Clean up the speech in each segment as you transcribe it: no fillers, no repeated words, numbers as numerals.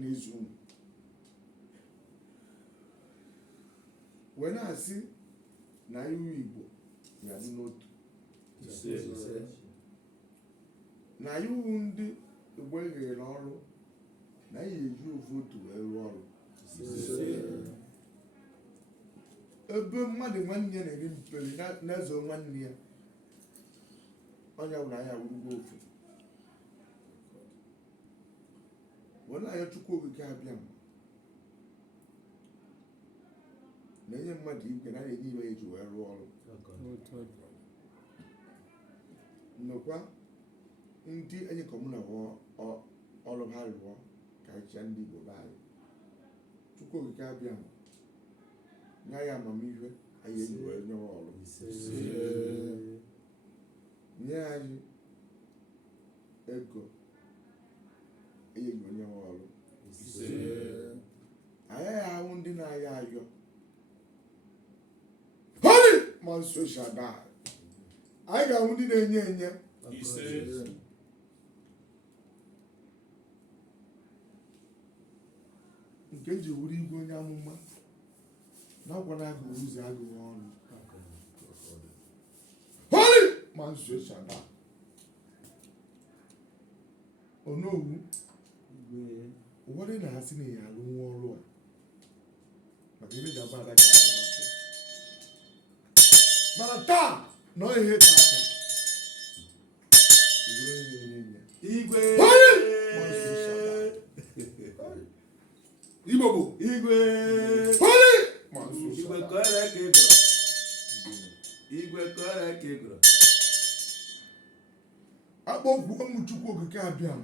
na-ezu unu wee na-asị na iwu Igbo ga-adị n'otu na iwu ndị Igbo eghere n'ọrụ na anyị eji ofu otu wee rụọ ọrụ ebe mmadụ nwanne ya na-eri mperi na-ezo nwanne ya onye bụ na anya wurugbo ofu wee na-anya Chukwu okike abịa na-enye mmadụ igwe na na-enye iwe eji wee rụọ ọrụ nnọkwa ndị enyi kọmụna ọrụ ha rụọ ka ịchịa ndị Igbo be anyị Chukwu okike abịa nye ya amamihe anyị eji wee nyewa ọrụ nye anyị ego eji wee nyewa ọrụ anyị ahụ ndị na-ayọ ayọ man social die anyị ga-ahụ ndị na-enye enye nke ji wuru igwe onye amụma n'ọkwa na-agụ ụzọ agụghị ọnụ holy man social die onowu ụfọdụ na-asị na ya alụ nwa ọrụ a maka ebe ga-agba ada ka mana taa na ihe ka aka igwe Igbo bụ igwe akpọkwu ụmụ Chukwu okike abịa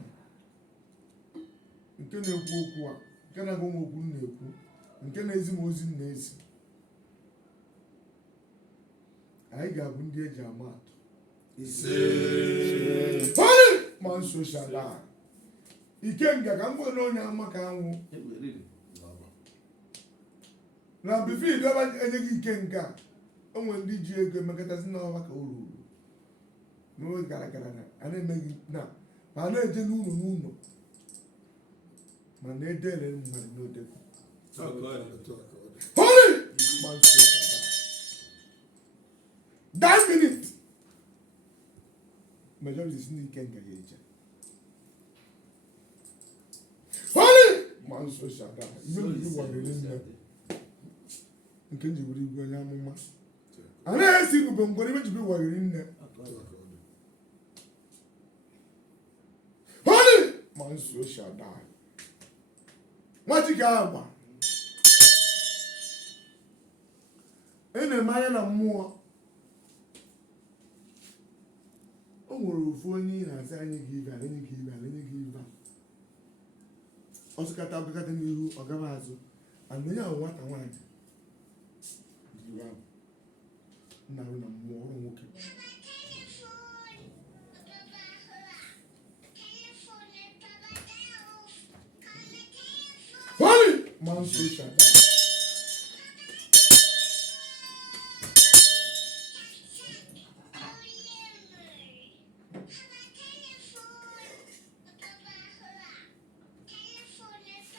nke na-ekwu okwu a nke na-agụ m okwu m na-ekwu nke na-ezi m ozi m na-ezi anyị ga-abụ ndị eji ama atụ man social Ikenga ka m nwere onye ama ka anwụ na bifi bịaba enye gị Ikenga o nwere ndị ji ego emekọtazi n'ọba ka o ruru n'oge gara gara a na-emeghị na ma a na-eje n'ụlọ n'ụlọ ma na-edere mmadụ n'odekwu man social that minute majority is ndị Ikenga ya eje man social die ihe ndị warịrị nne nke njibiri igwe onye amụma a na-esi igwe ngwere ime jibi warịrị nne holy man social die nwachi ga-agba na-eme anya na mmụọ o nwere ofu onye ị na-asị anyị gị ibe anyị gị ibe anyị gị ibe ọsịkata abụkata n'ihu ọ gaba azụ and onye ahụ nwata nwaanyị nna arụ na mmụọ ọrụ nwoke holy man social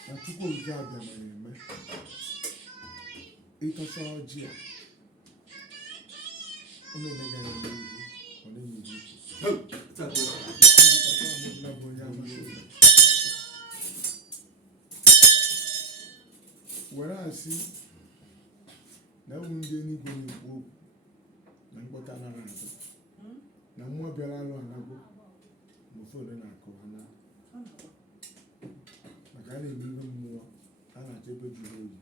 na Chukwu okike abịa na-eme ịtọcha ọjị a ọ na-emega ya n'ihu ọ na-enyeghị were asị na ewu ndị eluigwe na-ekwu okwu na mkpọta nara azụ na mmụọ bịara alụ anagbo ma ofe ole na-akụ ha na maka a na-eme ihe mmụọ a na-achọ ebe juru oyi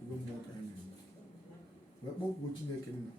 ibe mmụọ ka a na-eme wee kpọkwuo Chineke nna